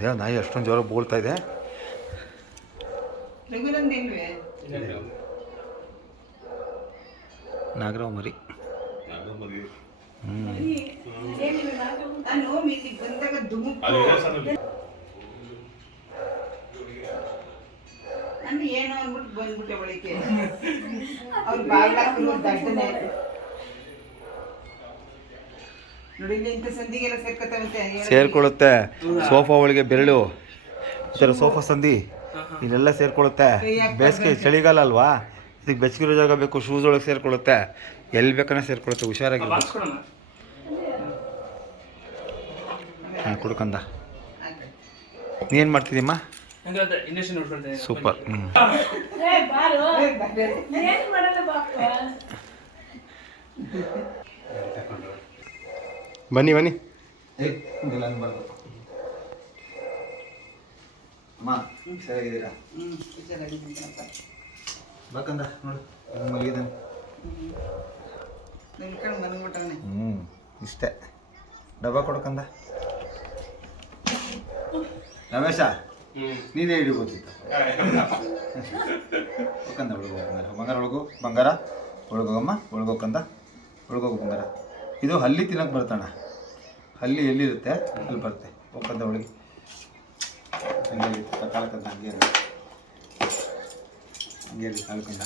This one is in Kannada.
ಅದೇ ನಾಯಿ ಅಷ್ಟೊಂದು ಜ್ವರ ಬೋಳ್ತಾ ಇದೆ. ನಾಗರಾವ್ ಮರಿ ಏನೋ ಅಂದ್ಬಿಟ್ಟು ಬಂದ್ಬಿಟ್ಟೆ ಒಳಗೆ. ಅವ್ರು ಬಾಗ್ಲಾಕರು ದಡ್ಡನೆ. ಸೇರ್ಕೊಳ್ಳುತ್ತೆ. ಸೋಫಾ ಒಳಗೆ ಬೆರಳು. ಇದರ ಸೋಫಾ ಸಂಧಿ ಇಲ್ಲೆಲ್ಲ ಸೇರ್ಕೊಳ್ಳುತ್ತೆ. ಬೇಸಿಗೆ ಚಳಿಗಾಲ ಅಲ್ವಾ? ಇದಕ್ಕೆ ಬೆಚ್ಚಗಿರೋ ಜಾಗ ಬೇಕು ಶೂಸ್ ಒಳಗೆ ಸೇರ್ಕೊಳ್ಳುತ್ತೆ. ಎಲ್ಲಿ ಬೇಕನ್ನ ಸೇರ್ಕೊಳ್ಳುತ್ತೆ ಹುಷಾರಾಗಿರ್ಬೇಕು ಹಾಂ ಕುಡ್ಕಂದ ನೀನು ಮಾಡ್ತಿದ್ದೀಮ್ಮ ಸೂಪರ್ ಹ್ಞೂ ಬನ್ನಿ ಬನ್ನಿ. ಅಮ್ಮ ಸರಿಯಾಗಿದ್ದೀರಾ. ಬೇಕಂದ ನೋಡು ಮಲಗಿದ್ದಾನೆ. ಹ್ಞೂ ಇಷ್ಟೇ. ಡಬ್ಬ ಕೊಡ್ಕಂದ ರಮೇಶ ನೀನೇ ಹಿಡಿಬೋದಿತ್ತು ಗೊತ್ತಿತ್ತು. ಬಂಗಾರ. ಒಳಗು ಬಂಗಾರ. ಒಳಗೋಗಮ್ಮ ಒಳಗೋಕಂದ ಒಳಗೋಗು ಬಂಗಾರ. ಇದು ಹಲ್ಲಿ ತಿನ್ನಕ್ಕೆ ಬರ್ತಾಣ ಹಲ್ಲಿ ಎಲ್ಲಿರುತ್ತೆ? ಅಲ್ಲಿ ಬರುತ್ತೆ. ಒಕ್ಕದ ಒಳಗೆ ಹಂಗೆ ಇರುತ್ತೆ, ಹಂಗೇ ಹಂಗೆ ಕಾಲಕ್ಕಂದ